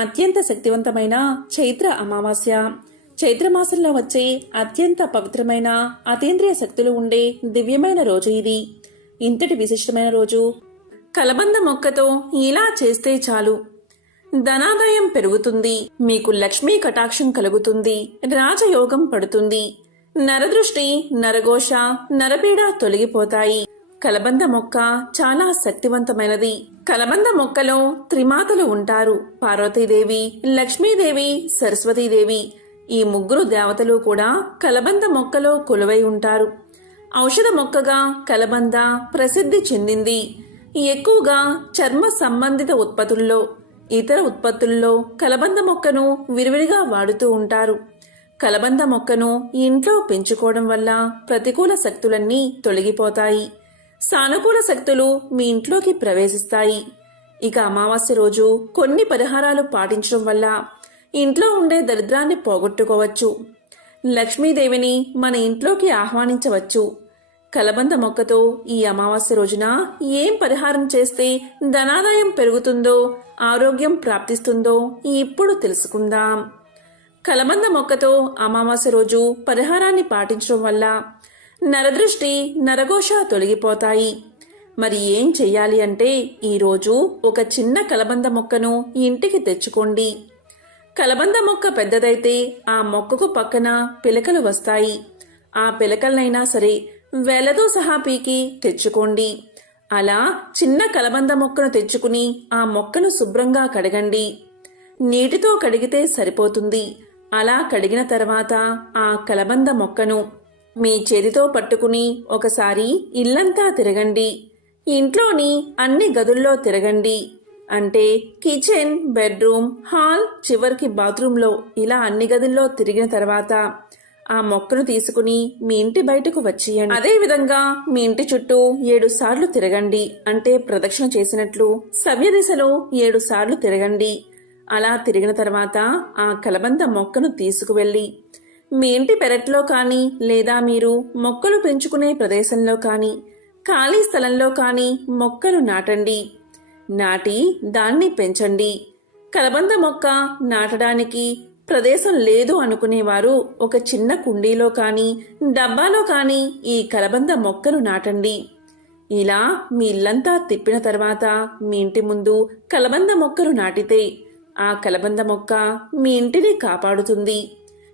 అత్యంత శక్తివంతమైన చైత్ర అమావాస్య. చైత్రమాసంలో వచ్చే అత్యంత పవిత్రమైన అతీంద్రియ శక్తులు ఉండే దివ్యమైన రోజు ఇది. ఇంతటి విశిష్టమైన రోజు కలబంద మొక్కతో ఇలా చేస్తే చాలు. ధనాదాయం పెరుగుతుంది మీకు లక్ష్మీ కటాక్షం కలుగుతుంది రాజయోగం పడుతుంది. నరదృష్టి నరఘోష నరపీడ తొలగిపోతాయి. కలబంద మొక్క చాలా శక్తివంతమైనది. కలబంద మొక్కలో త్రిమాతలు ఉంటారు. పార్వతీదేవి లక్ష్మీదేవి సరస్వతీదేవి. ఈ ముగ్గురు దేవతలు కూడా కలబంద మొక్కలో కొలువై ఉంటారు. ఔషధ మొక్కగా కలబంద ప్రసిద్ధి చెందింది. ఎక్కువగా చర్మ సంబంధిత ఉత్పత్తుల్లో ఇతర ఉత్పత్తుల్లో కలబంద మొక్కను విరివిరిగా వాడుతూ ఉంటారు. కలబంద మొక్కను ఇంట్లో పెంచుకోవడం వల్ల ప్రతికూల శక్తులన్నీ తొలగిపోతాయి. సానుకూల శక్తులు మీ ఇంట్లోకి ప్రవేశిస్తాయి. ఇక అమావాస్య రోజు కొన్ని పరిహారాలు పాటించడం వల్ల ఇంట్లో ఉండే దరిద్రాన్ని పోగొట్టుకోవచ్చు. లక్ష్మీదేవిని మన ఇంట్లోకి ఆహ్వానించవచ్చు. కలబంద మొక్కతో ఈ అమావాస్య రోజున ఏం పరిహారం చేస్తే ధనాదాయం పెరుగుతుందో ఆరోగ్యం ప్రాప్తిస్తుందో ఇప్పుడు తెలుసుకుందాం. కలబంద మొక్కతో అమావాస్య రోజు పరిహారాన్ని పాటించడం వల్ల నరదృష్టి నరఘోష తొలగిపోతాయి. మరి ఏం చెయ్యాలి అంటే ఈరోజు ఒక చిన్న కలబంద మొక్కను ఇంటికి తెచ్చుకోండి. కలబంద మొక్క పెద్దదైతే ఆ మొక్కకు పక్కన పిలకలు వస్తాయి. ఆ పిలకలనైనా సరే వెలతో సహా పీకి తెచ్చుకోండి. అలా చిన్న కలబంద మొక్కను తెచ్చుకుని ఆ మొక్కను శుభ్రంగా కడగండి. నీటితో కడిగితే సరిపోతుంది. అలా కడిగిన తర్వాత ఆ కలబంద మొక్కను మీ చేతితో పట్టుకుని ఒకసారి ఇల్లంతా తిరగండి. ఇంట్లోని అన్ని గదుల్లో తిరగండి. అంటే కిచెన్ బెడ్రూమ్ హాల్ చివరికి బాత్రూంలో ఇలా అన్ని గదుల్లో తిరిగిన తర్వాత ఆ మొక్కను తీసుకుని మీ ఇంటి బయటకు వచ్చేయండి. అదే విధంగా మీ ఇంటి చుట్టూ ఏడు సార్లు తిరగండి. అంటే ప్రదక్షిణ చేసినట్లు సవ్య దిశలో ఏడు సార్లు తిరగండి. అలా తిరిగిన తర్వాత ఆ కలబంద మొక్కను తీసుకువెళ్ళి మీ ఇంటి పెరట్లో కానీ లేదా మీరు మొక్కలు పెంచుకునే ప్రదేశంలో కానీ ఖాళీ స్థలంలో కానీ మొక్కలు నాటండి. నాటి దాన్ని పెంచండి. కలబంద మొక్క నాటడానికి ప్రదేశం లేదు అనుకునేవారు ఒక చిన్న కుండీలో కానీ డబ్బాలో కానీ ఈ కలబంద మొక్కలు నాటండి. ఇలా మీ ఇల్లంతా తిప్పిన తర్వాత మీ ఇంటి ముందు కలబంద మొక్కలు నాటితే ఆ కలబంద మొక్క మీ ఇంటిని కాపాడుతుంది.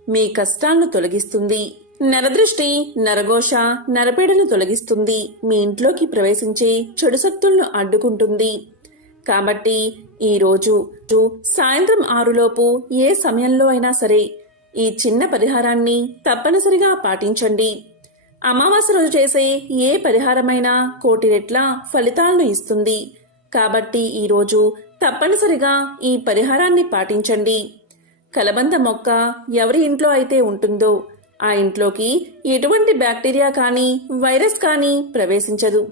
మీ కష్టాలను తొలగిస్తుంది. నరదృష్టి నరఘోష నరపీడను తొలగిస్తుంది. మీ ఇంట్లోకి ప్రవేశించే చెడు శక్తులను అడ్డుకుంటుంది. కాబట్టి ఈ రోజు సాయంత్రం ఆరులోపు ఏ సమయంలో అయినా సరే ఈ చిన్న పరిహారాన్ని తప్పనిసరిగా పాటించండి. అమావాస్య రోజు చేసే ఏ పరిహారమైనా కోటి రెట్ల ఫలితాలను ఇస్తుంది. కాబట్టి ఈరోజు తప్పనిసరిగా ఈ పరిహారాన్ని పాటించండి. కలబంద మొక్క ఎవరి ఇంట్లో అయితే ఉంటుందో ఆ ఇంట్లోకి ఎటువంటి బ్యాక్టీరియా కానీ వైరస్ కానీ ప్రవేశించదు.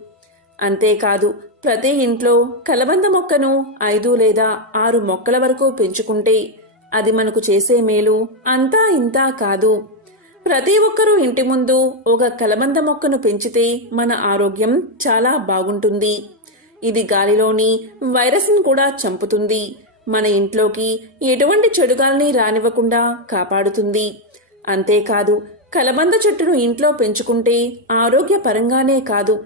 అంతేకాదు ప్రతి ఇంట్లో కలబంద మొక్కను ఐదు లేదా ఆరు మొక్కల వరకు పెంచుకుంటే అది మనకు చేసే మేలు అంతా ఇంతా కాదు. ప్రతి ఒక్కరూ ఇంటి ముందు ఒక కలబంద మొక్కను పెంచితే మన ఆరోగ్యం చాలా బాగుంటుంది. ఇది గాలిలోని వైరస్ను కూడా చంపుతుంది. మన ఇంట్లోకి ఎటువంటి చెడుగాల్ని రానివ్వకుండా కాపాడుతుంది. అంతేకాదు కలబంద చెట్టును ఇంట్లో పెంచుకుంటే ఆరోగ్యపరంగానే కాదు.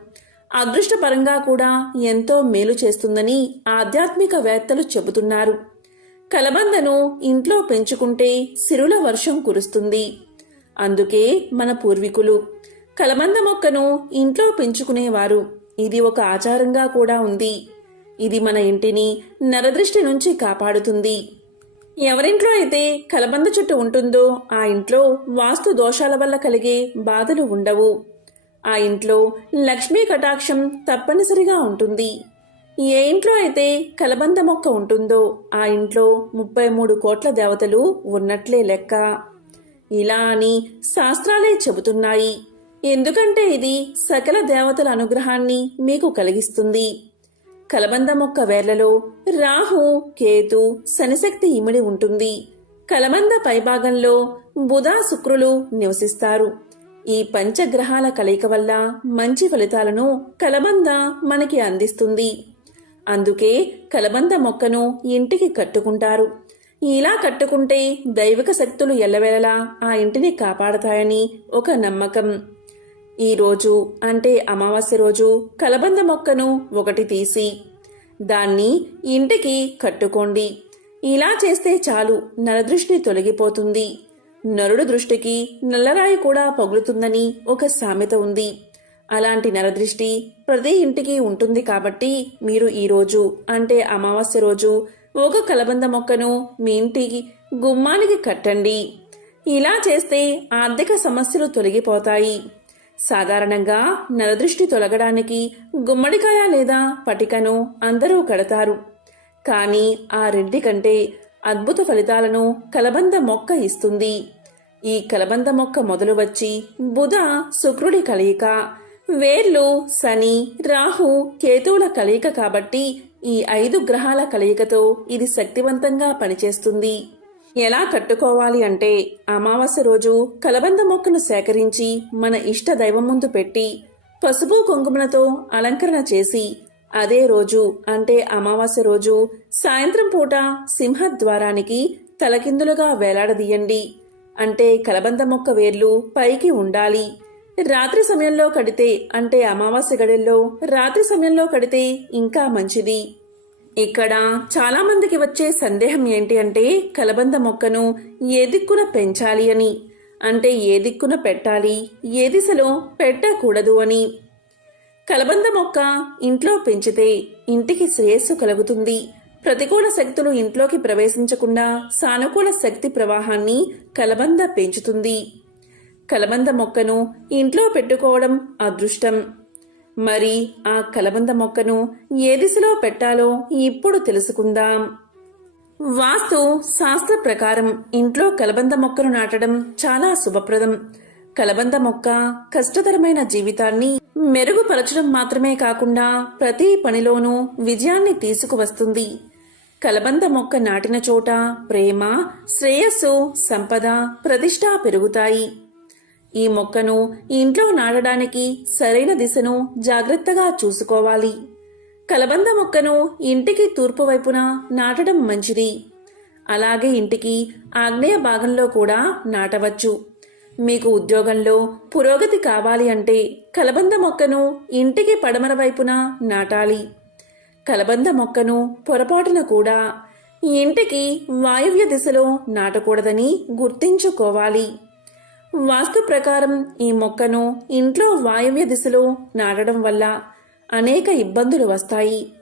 అదృష్టపరంగా కూడా ఎంతో మేలు చేస్తుందని ఆధ్యాత్మికవేత్తలు చెబుతున్నారు. కలబందను ఇంట్లో పెంచుకుంటే సిరుల వర్షం కురుస్తుంది. అందుకే మన పూర్వీకులు కలబంద మొక్కను ఇంట్లో పెంచుకునేవారు. ఇది ఒక ఆచారంగా కూడా ఉంది. ఇది మన ఇంటిని నరదృష్టి నుంచి కాపాడుతుంది. ఎవరింట్లో అయితే కలబంద చెట్టు ఉంటుందో ఆ ఇంట్లో వాస్తు దోషాల వల్ల కలిగే బాధలు ఉండవు. ఆ ఇంట్లో లక్ష్మీ కటాక్షం తప్పనిసరిగా ఉంటుంది. ఏ ఇంట్లో అయితే కలబంద మొక్క ఉంటుందో ఆ ఇంట్లో ముప్పై మూడు కోట్ల దేవతలు ఉన్నట్లే లెక్క. ఇలా అని శాస్త్రాలే చెబుతున్నాయి. ఎందుకంటే ఇది సకల దేవతల అనుగ్రహాన్ని మీకు కలిగిస్తుంది. కలబంద మొక్క వేర్లలో రాహు కేతు శనిశక్తి ఇమిడి ఉంటుంది. కలబంద పైభాగంలో బుధ శుక్రులు నివసిస్తారు. ఈ పంచగ్రహాల కలయిక వల్ల మంచి ఫలితాలను కలబంద మనకి అందిస్తుంది. అందుకే కలబంద మొక్కను ఇంటికి కట్టుకుంటారు. ఇలా కట్టుకుంటే దైవిక శక్తులు ఎల్లవేళలా ఆ ఇంటిని కాపాడతాయని ఒక నమ్మకం. ఈ రోజు అంటే అమావాస్య రోజు కలబంద మొక్కను ఒకటి తీసి దాన్ని ఇంటికి కట్టుకోండి. ఇలా చేస్తే చాలు నరదృష్టి తొలగిపోతుంది. నరుడు దృష్టికి నల్లరాయి కూడా పగులుతుందని ఒక సామెత ఉంది. అలాంటి నరదృష్టి ప్రతి ఇంటికి ఉంటుంది కాబట్టి మీరు ఈరోజు అంటే అమావాస్య రోజు ఒక కలబంద మొక్కను మీ ఇంటికి గుమ్మానికి కట్టండి. ఇలా చేస్తే ఆర్థిక సమస్యలు తొలగిపోతాయి. సాధారణంగా నరదృష్టి తొలగడానికి గుమ్మడికాయ లేదా పటికను అందరూ కడతారు. కానీ ఆ రెండి కంటే అద్భుత ఫలితాలను కలబంద మొక్క ఇస్తుంది. ఈ కలబంద మొక్క మొదలు వచ్చి బుధ శుక్రుడి కలయిక వేర్లు శని రాహు కేతువుల కలయిక కాబట్టి ఈ ఐదు గ్రహాల కలయికతో ఇది శక్తివంతంగా పనిచేస్తుంది. ఎలా కట్టుకోవాలి అంటే అమావాస్య రోజు కలబంద మొక్కను సేకరించి మన ఇష్ట దైవం ముందు పెట్టి పసుపు కుంకుమలతో అలంకరణ చేసి అదే రోజు అంటే అమావాస్య రోజు సాయంత్రం పూట సింహద్వారానికి తలకిందులుగా వేలాడదీయండి. అంటే కలబంద మొక్క వేర్లు పైకి ఉండాలి. రాత్రి సమయంలో కడితే అంటే అమావాస్య గడిల్లో రాత్రి సమయంలో కడితే ఇంకా మంచిది. ఇక్కడ చాలా మందికి వచ్చే సందేహం ఏంటి అంటే కలబంద మొక్కను ఏ దిక్కున పెంచాలి అని. అంటే ఏ దిక్కున పెట్టాలి ఏ దిశలో పెట్టకూడదు అని. కలబంద మొక్క ఇంట్లో పెంచితే ఇంటికి శ్రేయస్సు కలుగుతుంది. ప్రతికూల శక్తులు ఇంట్లోకి ప్రవేశించకుండా సానుకూల శక్తి ప్రవాహాన్ని కలబంద పెంచుతుంది. కలబంద మొక్కను ఇంట్లో పెట్టుకోవడం అదృష్టం. మరి ఆ కలబంద మొక్కను ఏ దిశలో పెట్టాలో ఇప్పుడు తెలుసుకుందాం. వాస్తు శాస్త్ర ప్రకారం ఇంట్లో కలబంద మొక్కను నాటడం చాలా శుభప్రదం. కలబంద మొక్క కష్టతరమైన జీవితాన్ని మెరుగుపరచడం మాత్రమే కాకుండా ప్రతి పనిలోనూ విజయాన్ని తీసుకువస్తుంది. కలబంద మొక్క నాటిన చోట ప్రేమ శ్రేయస్సు సంపద ప్రతిష్ట పెరుగుతాయి. ఈ మొక్కను ఇంట్లో నాటడానికి సరైన దిశను జాగ్రత్తగా చూసుకోవాలి. కలబంద మొక్కను ఇంటికి తూర్పు వైపున నాటడం మంచిది. అలాగే ఇంటికి ఆగ్నేయ భాగంలో కూడా నాటవచ్చు. మీకు ఉద్యోగంలో పురోగతి కావాలి అంటే కలబంద మొక్కను ఇంటికి పడమర వైపున నాటాలి. కలబంద మొక్కను పొరపాటున కూడా ఇంటికి వాయువ్య దిశలో నాటకూడదని గుర్తించుకోవాలి. వాస్తు ప్రకారం ఈ మొక్కను ఇంట్లో వాయువ్య దిశలో నాటడం వల్ల అనేక ఇబ్బందులు వస్తాయి.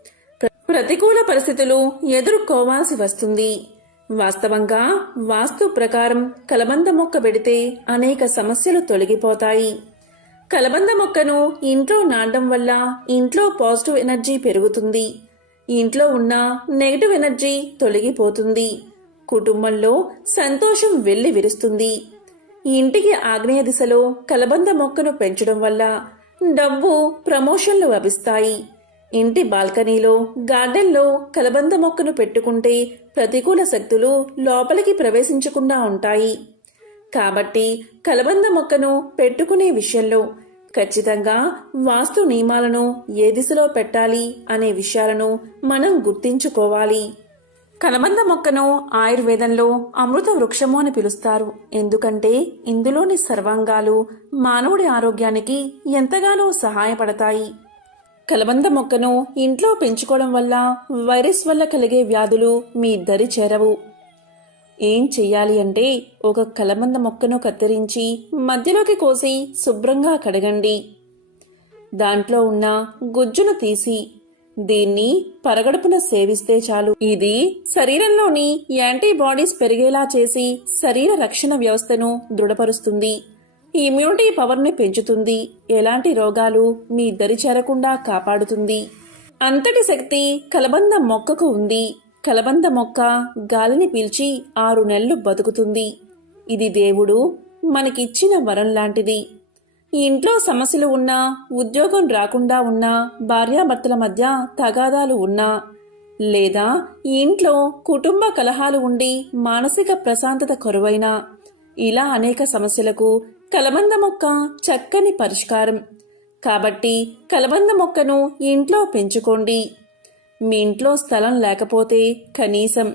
ప్ర- ప్రతికూల పరిస్థితులు ఎదుర్కోవాల్సి వస్తుంది. వాస్తవంగా వాస్తు ప్రకారం కలబంద మొక్క పెడితే అనేక సమస్యలు తొలగిపోతాయి. కలబంద మొక్కను ఇంట్లో నాటడం వల్ల ఇంట్లో పాజిటివ్ ఎనర్జీ పెరుగుతుంది. ఇంట్లో ఉన్న నెగిటివ్ ఎనర్జీ తొలగిపోతుంది. కుటుంబంలో సంతోషం వెళ్ళి విరుస్తుంది. ఇంటికి ఆగ్నేయ దిశలో కలబంద మొక్కను పెంచడం వల్ల డబ్బు ప్రమోషన్లు లభిస్తాయి. ఇంటి బాల్కనీలో గార్డెన్లో కలబంద మొక్కను పెట్టుకుంటే ప్రతికూల శక్తులు లోపలికి ప్రవేశించకుండా ఉంటాయి. కాబట్టి కలబంద మొక్కను పెట్టుకునే విషయంలో ఖచ్చితంగా వాస్తు నియమాలను ఏ దిశలో పెట్టాలి అనే విషయాలను మనం గుర్తించుకోవాలి. కలబంద మొక్కను ఆయుర్వేదంలో అమృత వృక్షము అని పిలుస్తారు. ఎందుకంటే ఇందులోని సర్వాంగాలు మానవుడి ఆరోగ్యానికి ఎంతగానో సహాయపడతాయి. కలబంద మొక్కను ఇంట్లో పెంచుకోవడం వల్ల వైరస్ వల్ల కలిగే వ్యాధులు మీ దరి చేరవు. ఏం చెయ్యాలి అంటే ఒక కలబంద మొక్కను కత్తిరించి మధ్యలోకి కోసి శుభ్రంగా కడగండి. దాంట్లో ఉన్న గుజ్జును తీసి దీన్ని పరగడుపున సేవిస్తే చాలు. ఇది శరీరంలోని యాంటీబాడీస్ పెరిగేలా చేసి శరీర రక్షణ వ్యవస్థను దృఢపరుస్తుంది. ఇమ్యూనిటీ పవర్ని పెంచుతుంది. ఎలాంటి రోగాలు మీ దరి చేరకుండా కాపాడుతుంది. అంతటి శక్తి కలబంద మొక్కకు ఉంది. కలబంద మొక్క గాలిని పీల్చి ఆరు నెలలు బతుకుతుంది. ఇది దేవుడు మనకిచ్చిన వరం లాంటిది. ఇంట్లో సమస్యలు ఉన్నా ఉద్యోగం రాకుండా ఉన్నా భార్యాభర్తల మధ్య తగాదాలు ఉన్నా లేదా ఇంట్లో కుటుంబ కలహాలు ఉండి మానసిక ప్రశాంతత కొరవైనా ఇలా అనేక సమస్యలకు కలబంద మొక్క చక్కని పరిష్కారం. కాబట్టి కలబంద మొక్కను ఇంట్లో పెంచుకోండి. మీ ఇంట్లో స్థలం లేకపోతే కనీసం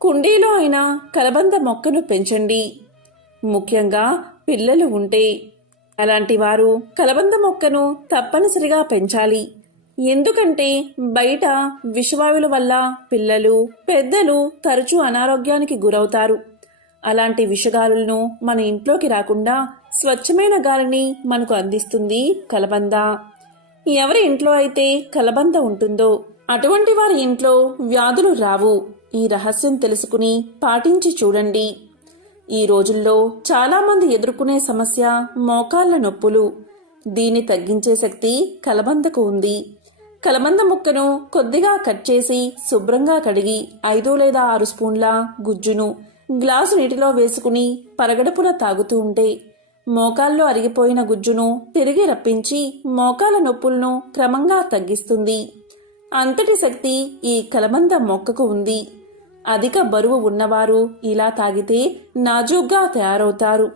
కుండీలో అయినా కలబంద మొక్కను పెంచండి. ముఖ్యంగా పిల్లలు ఉంటే అలాంటి వారు కలబంద మొక్కను తప్పనిసరిగా పెంచాలి. ఎందుకంటే బయట విషవాయువుల వల్ల పిల్లలు పెద్దలు తరచూ అనారోగ్యానికి గురవుతారు. అలాంటి విషగాలులను మన ఇంట్లోకి రాకుండా స్వచ్ఛమైన గాలిని మనకు అందిస్తుంది కలబంద. ఎవరి ఇంట్లో అయితే కలబంద ఉంటుందో అటువంటి వారి ఇంట్లో వ్యాధులు రావు. ఈ రహస్యం తెలుసుకుని పాటించి చూడండి. ఈ రోజుల్లో చాలామంది ఎదుర్కొనే సమస్య మోకాళ్ళ నొప్పులు. దీన్ని తగ్గించే శక్తి కలబందకు ఉంది. కలబంద ముక్కను కొద్దిగా కట్ చేసి శుభ్రంగా కడిగి ఐదు లేదా ఆరు స్పూన్ల గుజ్జును గ్లాసు నీటిలో వేసుకుని పరగడుపున తాగుతూ ఉంటే మోకాల్లో అరిగిపోయిన గుజ్జును తిరిగి రప్పించి మోకాల నొప్పులను క్రమంగా తగ్గిస్తుంది. అంతటి శక్తి ఈ కలబంద మొక్కకు ఉంది. అధిక బరువు ఉన్నవారు ఇలా తాగితే నాజూగ్గా తయారవుతారు.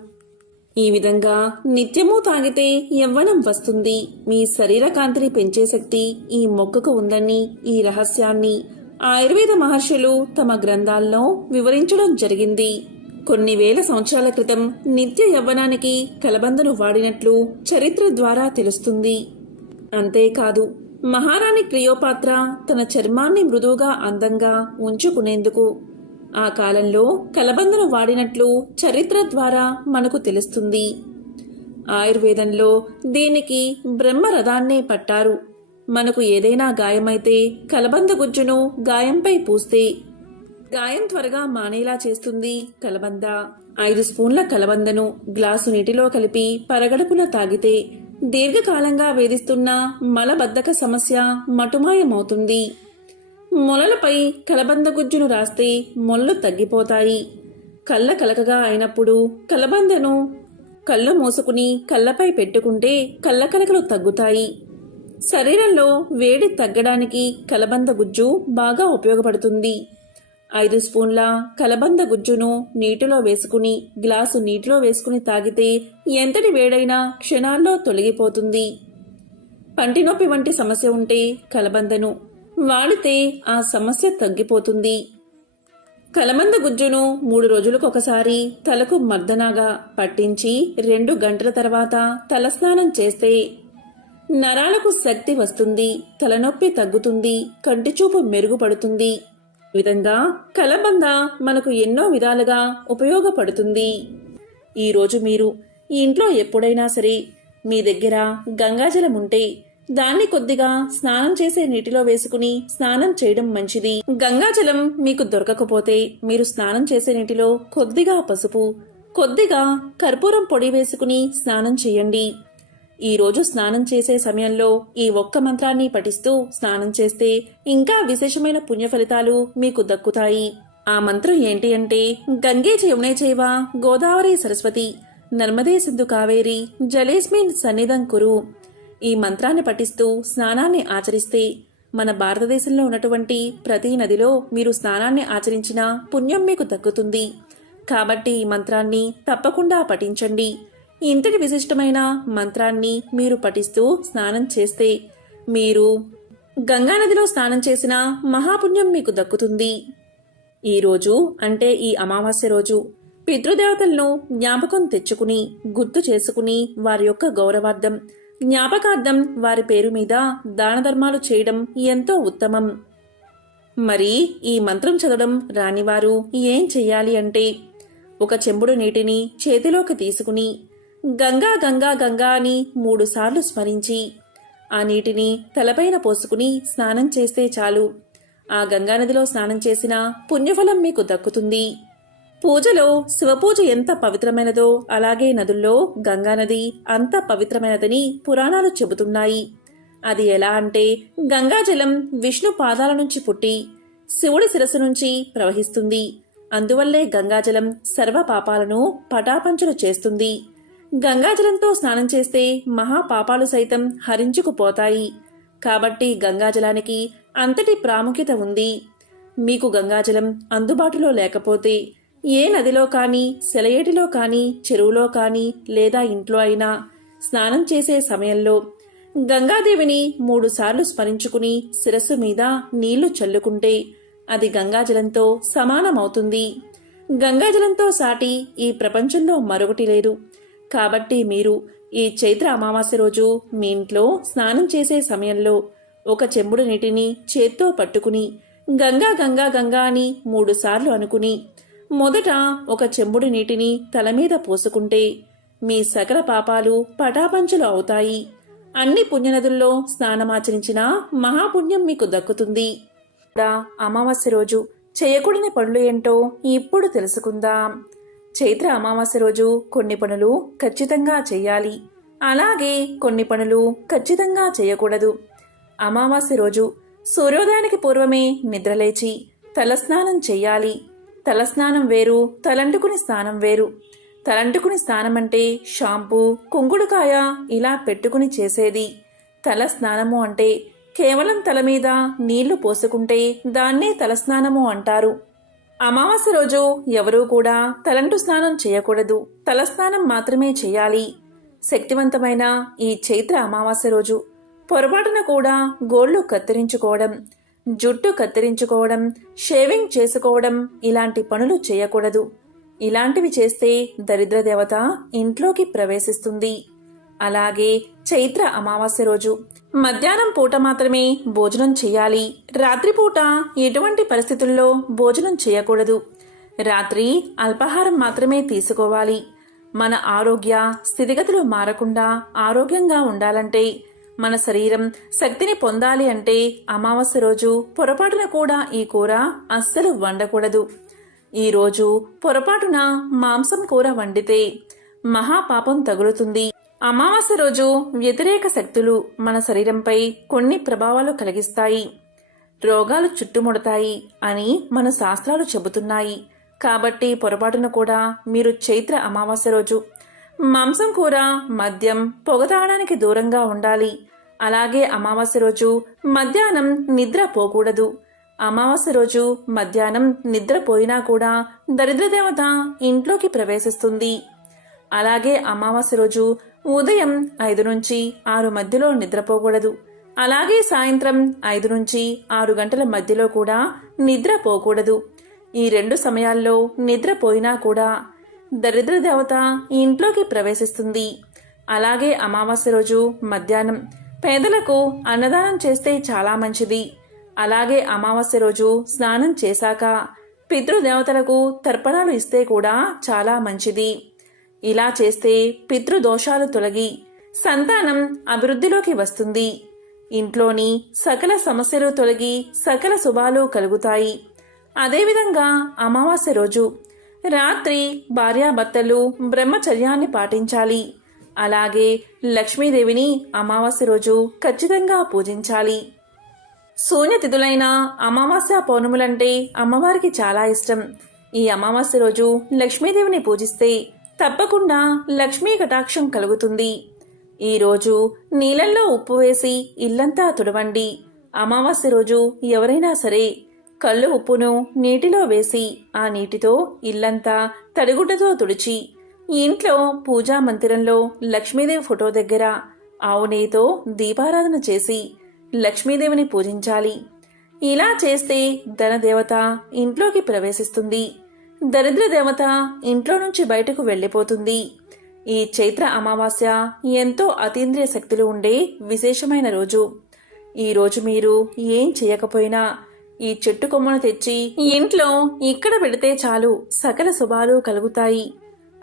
ఈ విధంగా నిత్యము తాగితే యవ్వనం వస్తుంది. మీ శరీర కాంతిని పెంచే శక్తి ఈ మొక్కకు ఉందని ఈ రహస్యాన్ని ఆయుర్వేద మహర్షులు తమ గ్రంథాల్లో వివరించడం జరిగింది. కొన్ని వేల సంవత్సరాల క్రితం నిత్య యవ్వనానికి కలబందను వాడినట్లు చరిత్ర ద్వారా తెలుస్తుంది. అంతేకాదు మహారాణి క్లియోపాత్ర తన చర్మాన్ని మృదువుగా అందంగా ఉంచుకునేందుకు. ఆ కాలంలో కలబందను వాడినట్లు చరిత్ర ద్వారా మనకు తెలుస్తుంది. ఆయుర్వేదంలో దీనికి బ్రహ్మరథాన్నే పట్టారు. మనకు ఏదైనా గాయమైతే కలబంద గుజ్జును గాయంపై పూస్తే. గాయం త్వరగా మానేలా చేస్తుంది కలబంద. ఐదు స్పూన్ల కలబందను గ్లాసు నీటిలో కలిపి పరగడుపున తాగితే దీర్ఘకాలంగా వేధిస్తున్న మలబద్ధక సమస్య మటుమాయమవుతుంది. మొలలపై కలబంద గుజ్జును రాస్తే మొలలు తగ్గిపోతాయి. కళ్ళ కలకగా అయినప్పుడు కలబందను కళ్ళు మూసుకుని కళ్ళపై పెట్టుకుంటే కళ్ళ కలకలు తగ్గుతాయి. శరీరంలో వేడి తగ్గడానికి కలబంద గుజ్జు బాగా ఉపయోగపడుతుంది. ఐదు స్పూన్ల కలబంద గుజ్జును నీటిలో వేసుకుని గ్లాసు నీటిలో వేసుకుని తాగితే ఎంతటి వేడైనా క్షణాల్లో తొలగిపోతుంది. పంటి నొప్పి వంటి సమస్య ఉంటే కలబందను వాడితే ఆ సమస్య తగ్గిపోతుంది. కలబంద గుజ్జును మూడు రోజులకు ఒకసారి తలకు మర్దనాగా పట్టించి రెండు గంటల తర్వాత తలస్నానం చేస్తే నరాలకు శక్తి వస్తుంది తలనొప్పి తగ్గుతుంది కంటిచూపు మెరుగుపడుతుంది. విధంగా కలబంద మనకు ఎన్నో విధాలుగా ఉపయోగపడుతుంది. ఈరోజు మీరు ఈ ఇంట్లో ఎప్పుడైనా సరే మీ దగ్గర గంగాజలం ఉంటే దాన్ని కొద్దిగా స్నానం చేసే నీటిలో వేసుకుని స్నానం చేయడం మంచిది. గంగాజలం మీకు దొరకకపోతే మీరు స్నానం చేసే నీటిలో కొద్దిగా పసుపు కొద్దిగా కర్పూరం పొడి వేసుకుని స్నానం చేయండి. ఈ రోజు స్నానం చేసే సమయంలో ఈ ఒక్క మంత్రాన్ని పఠిస్తూ స్నానం చేస్తే ఇంకా విశేషమైన పుణ్య ఫలితాలు మీకు దక్కుతాయి. ఆ మంత్రం ఏంటి అంటే గంగే యమునే చేవ గోదావరి సరస్వతి నర్మదే సింధు కావేరి జలేస్మిన్ సన్నిధం కురు. ఈ మంత్రాన్ని పఠిస్తూ స్నానాన్ని ఆచరిస్తే మన భారతదేశంలో ఉన్నటువంటి ప్రతి నదిలో మీరు స్నానాన్ని ఆచరించిన పుణ్యం మీకు దక్కుతుంది. కాబట్టి ఈ మంత్రాన్ని తప్పకుండా పఠించండి. ఇంతటి విశిష్టమైన మంత్రాన్ని మీరు పఠిస్తూ స్నానం చేస్తే మీరు గంగానదిలో స్నానం చేసిన మహాపుణ్యం మీకు దక్కుతుంది. ఈ రోజు అంటే ఈ అమావాస్య రోజు పితృదేవతలను జ్ఞాపకం తెచ్చుకుని గుర్తు చేసుకుని వారి యొక్క గౌరవార్థం జ్ఞాపకార్థం వారి పేరు మీద దానధర్మాలు చేయడం ఎంతో ఉత్తమం. మరి ఈ మంత్రం చదవడం రానివారు ఏం చెయ్యాలి అంటే ఒక చెంబుడు నీటిని చేతిలోకి తీసుకుని గంగా గంగా గంగా అని మూడుసార్లు స్మరించి ఆ నీటిని తలపైన పోసుకుని స్నానం చేస్తే చాలు. ఆ గంగానదిలో స్నానం చేసిన పుణ్యఫలం మీకు దక్కుతుంది. పూజలో శివపూజ ఎంత పవిత్రమైనదో అలాగే నదుల్లో గంగానది అంత పవిత్రమైనదని పురాణాలు చెబుతున్నాయి. అది ఎలా అంటే గంగాజలం విష్ణు పాదాల నుంచి పుట్టి శివుడి శిరస్సు నుంచి ప్రవహిస్తుంది. అందువల్లే గంగాజలం సర్వ పాపాలను పటాపంచలు చేస్తుంది. గంగాజలంతో స్నానం చేస్తే మహాపాపాలు సైతం హరించుకుపోతాయి. కాబట్టి గంగాజలానికి అంతటి ప్రాముఖ్యత ఉంది. మీకు గంగాజలం అందుబాటులో లేకపోతే ఏ నదిలో కానీ సెలయేటిలో కానీ చెరువులో కానీ లేదా ఇంట్లో అయినా స్నానం చేసే సమయంలో గంగాదేవిని మూడుసార్లు స్మరించుకుని శిరస్సు మీద నీళ్ళు చల్లుకుంటే అది గంగాజలంతో సమానమవుతుంది. గంగాజలంతో సాటి ఈ ప్రపంచంలో మరొకటి లేదు. కాబట్టి మీరు ఈ చైత్ర అమావాస్య రోజు మీ ఇంట్లో స్నానం చేసే సమయంలో ఒక చెంబుడు నీటిని చేత్తో పట్టుకుని గంగా గంగా గంగా అని మూడుసార్లు అనుకుని మొదట ఒక చెంబుడు నీటిని తల మీద పోసుకుంటే మీ సకల పాపాలు పటాపంచలు అవుతాయి. అన్ని పుణ్యనదుల్లో స్నానమాచరించిన మహాపుణ్యం మీకు దక్కుతుంది. అమావాస్య రోజు చేయకూడని పనులు ఏంటో ఇప్పుడు తెలుసుకుందాం. చైత్ర అమావాస్య రోజు కొన్ని పనులు ఖచ్చితంగా చేయాలి అలాగే కొన్ని పనులు ఖచ్చితంగా చేయకూడదు అమావాస్య రోజు సూర్యోదయానికి పూర్వమే నిద్రలేచి తలస్నానం చెయ్యాలి. తలస్నానం వేరు తలంటుకుని స్నానం వేరు. తలంటుకుని స్నానం అంటే షాంపూ కుంగుడుకాయ ఇలా పెట్టుకుని చేసేది. తల స్నానము అంటే కేవలం తల మీద నీళ్ళు పోసుకుంటే దాన్నే తలస్నానము అంటారు. అమావాస్య రోజు ఎవరూ కూడా తలంటు స్నానం చేయకూడదు. తలస్నానం మాత్రమే చేయాలి. శక్తివంతమైన ఈ చైత్ర అమావాస్య రోజు పొరపాటున కూడా గోళ్ళు కత్తిరించుకోవడం జుట్టు కత్తిరించుకోవడం షేవింగ్ చేసుకోవడం ఇలాంటి పనులు చేయకూడదు. ఇలాంటివి చేస్తే దరిద్ర దేవత ఇంట్లోకి ప్రవేశిస్తుంది. అలాగే చైత్ర అమావాస్య రోజు. మధ్యాహ్నం పూట మాత్రమే భోజనం చేయాలి. రాత్రిపూట ఎటువంటి పరిస్థితుల్లో భోజనం చేయకూడదు. రాత్రి అల్పాహారం మాత్రమే తీసుకోవాలి. మన ఆరోగ్య స్థితిగతులు మారకుండా ఆరోగ్యంగా ఉండాలంటే మన శరీరం శక్తిని పొందాలి అంటే అమావాస్య రోజు పొరపాటున కూడా ఈ కూర అస్సలు వండకూడదు. ఈ రోజు పొరపాటున మాంసం కూర వండితే మహాపాపం తగులుతుంది. అమావాస్య రోజు వ్యతిరేక శక్తులు మన శరీరంపై కొన్ని ప్రభావాలు కలిగిస్తాయి. రోగాలు చుట్టుముడతాయి అని మన శాస్త్రాలు చెబుతున్నాయి. కాబట్టి పొరపాటున కూడా మీరు చైత్ర అమావాస్య రోజు మాంసం కూర మద్యం పొగ తాగడానికి దూరంగా ఉండాలి. అలాగే అమావాస్య రోజు మధ్యాహ్నం నిద్ర పోకూడదు. అమావాస్య రోజు మధ్యాహ్నం నిద్రపోయినా కూడా దరిద్రదేవత ఇంట్లోకి ప్రవేశిస్తుంది. అలాగే అమావాస్య రోజు ఉదయం ఐదు నుంచి ఆరు మధ్యలో నిద్రపోకూడదు. అలాగే సాయంత్రం ఐదు నుంచి ఆరు గంటల మధ్యలో కూడా నిద్రపోకూడదు. ఈ రెండు సమయాల్లో నిద్రపోయినా కూడా దరిద్ర దేవత ఇంట్లోకి ప్రవేశిస్తుంది. అలాగే అమావాస్య రోజు మధ్యాహ్నం పేదలకు అన్నదానం చేస్తే చాలా మంచిది. అలాగే అమావాస్య రోజు స్నానం చేశాక పితృదేవతలకు తర్పణాలు ఇస్తే కూడా చాలా మంచిది. ఇలా చేస్తే పితృదోషాలు తొలగి సంతానం అభివృద్ధిలోకి వస్తుంది. ఇంట్లోని సకల సమస్యలు తొలగి సకల శుభాలు కలుగుతాయి. అదేవిధంగా అమావాస్య రోజు రాత్రి భార్యాభర్తలు బ్రహ్మచర్యాన్ని పాటించాలి. అలాగే లక్ష్మీదేవిని అమావాస్య రోజు ఖచ్చితంగా పూజించాలి. శూన్యతిథులైన అమావాస్య పౌర్ణములంటే అమ్మవారికి చాలా ఇష్టం. ఈ అమావాస్య రోజు లక్ష్మీదేవిని పూజిస్తే తప్పకుండా లక్ష్మీ కటాక్షం కలుగుతుంది. ఈరోజు నీళ్ళల్లో ఉప్పు వేసి ఇల్లంతా తుడవండి. అమావాస్య రోజు ఎవరైనా సరే కళ్ళు ఉప్పును నీటిలో వేసి ఆ నీటితో ఇల్లంతా తడిగుడ్డతో తుడిచి ఇంట్లో పూజా మందిరంలో లక్ష్మీదేవి ఫోటో దగ్గర ఆవు నెయ్యితో దీపారాధన చేసి లక్ష్మీదేవిని పూజించాలి. ఇలా చేస్తే ధనదేవత ఇంట్లోకి ప్రవేశిస్తుంది. దరిద్ర దేవత ఇంట్లో నుంచి బయటకు వెళ్ళిపోతుంది. ఈ చైత్ర అమావాస్య ఎంతో అతీంద్రియ శక్తులు ఉండే విశేషమైన రోజు. ఈ రోజు మీరు ఏం చేయకపోయినా ఈ చెట్టు కొమ్మను తెచ్చి ఇంట్లో ఇక్కడ పెడితే చాలు సకల శుభాలు కలుగుతాయి.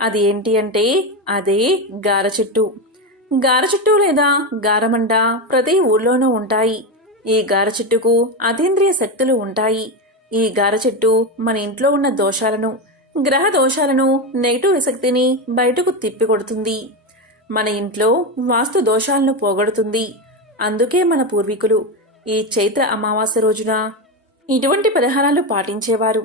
అది ఏంటి అంటే అదే గార చెట్టు. గార చెట్టు లేదా గారమండ ప్రతి ఊర్లోనూ ఉంటాయి. ఈ గార చెట్టుకు అతీంద్రియ శక్తులు ఉంటాయి. ఈ గార చెట్టు మన ఇంట్లో ఉన్న దోషాలను గ్రహ దోషాలను నెగిటివ్ శక్తిని బయటకు తిప్పికొడుతుంది మన ఇంట్లో వాస్తు దోషాలను పోగొడుతుంది. అందుకే మన పూర్వీకులు ఈ చైత్ర అమావాస్య రోజున ఇటువంటి పరిహారాలు పాటించేవారు.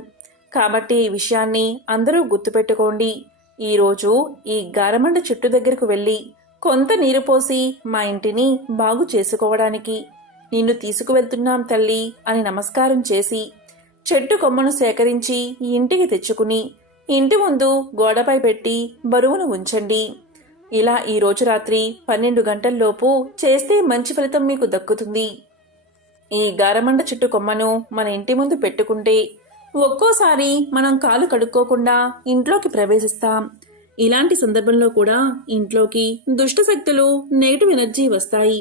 కాబట్టి ఈ విషయాన్ని అందరూ గుర్తుపెట్టుకోండి. ఈరోజు ఈ గారమండ చెట్టు దగ్గరకు వెళ్ళి కొంత నీరు పోసి మా ఇంటిని బాగు చేసుకోవడానికి నిన్ను తీసుకువెళ్తున్నాం తల్లి అని నమస్కారం చేసి చెట్టు కొమ్మను సేకరించి ఇంటికి తెచ్చుకుని ఇంటి ముందు గోడపై పెట్టి బరువును ఉంచండి. ఇలా ఈ రోజు రాత్రి పన్నెండు గంటల్లోపు చేస్తే మంచి ఫలితం మీకు దక్కుతుంది. ఈ గారమండ చెట్టు కొమ్మను మన ఇంటి ముందు పెట్టుకుంటే ఒక్కోసారి మనం కాలు కడుక్కోకుండా ఇంట్లోకి ప్రవేశిస్తాం. ఇలాంటి సందర్భంలో కూడా ఇంట్లోకి దుష్ట శక్తులు నెగిటివ్ ఎనర్జీ వస్తాయి.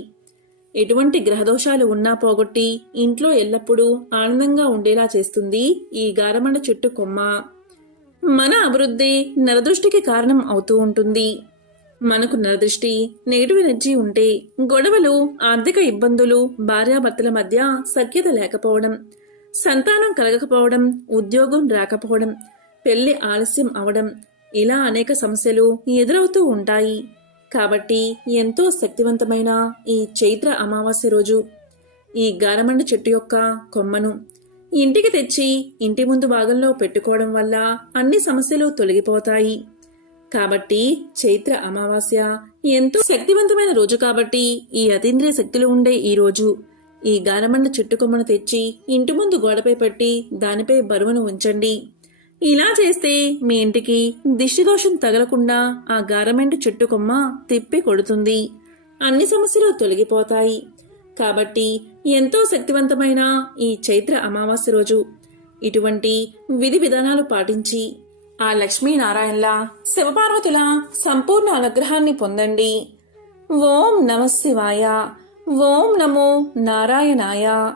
ఎటువంటి గ్రహదోషాలు ఉన్నా పోగొట్టి ఇంట్లో ఎల్లప్పుడూ ఆనందంగా ఉండేలా చేస్తుంది ఈ గారమండ చెట్టు కొమ్మ. మన అభివృద్ధి నరదృష్టికి కారణం అవుతూ ఉంటుంది. మనకు నరదృష్టి నెగిటివ్ ఎనర్జీ ఉంటే గొడవలు ఆర్థిక ఇబ్బందులు భార్యాభర్తల మధ్య సఖ్యత లేకపోవడం సంతానం కలగకపోవడం ఉద్యోగం రాకపోవడం పెళ్ళి ఆలస్యం అవడం ఇలా అనేక సమస్యలు ఎదురవుతూ ఉంటాయి. కాబట్టి ఎంతో శక్తివంతమైన ఈ చైత్ర అమావాస్య రోజు. ఈ గారమండ చెట్టు యొక్క కొమ్మను ఇంటికి తెచ్చి ఇంటి ముందు భాగంలో పెట్టుకోవడం వల్ల అన్ని సమస్యలు తొలగిపోతాయి. కాబట్టి చైత్ర అమావాస్య ఎంతో శక్తివంతమైన రోజు కాబట్టి ఈ అతీంద్రియ శక్తులు ఉండే ఈ రోజు. ఈ గారమండ చెట్టు కొమ్మను తెచ్చి ఇంటి ముందు గోడపై పెట్టి దానిపై బరువును ఉంచండి. ఇలా చేస్తే మీ ఇంటికి దిష్టి దోషం తగలకుండా ఆ గారమెండు చెట్టు కొమ్మ తిప్పి కొడుతుంది. అన్ని సమస్యలు తొలగిపోతాయి. కాబట్టి ఎంతో శక్తివంతమైన ఈ చైత్ర అమావాస్య రోజు. ఇటువంటి విధి విధానాలు పాటించి ఆ లక్ష్మీనారాయణల శివపార్వతుల సంపూర్ణ అనుగ్రహాన్ని పొందండి. ఓం నమ శివాయ. ఓం నమో నారాయణాయ.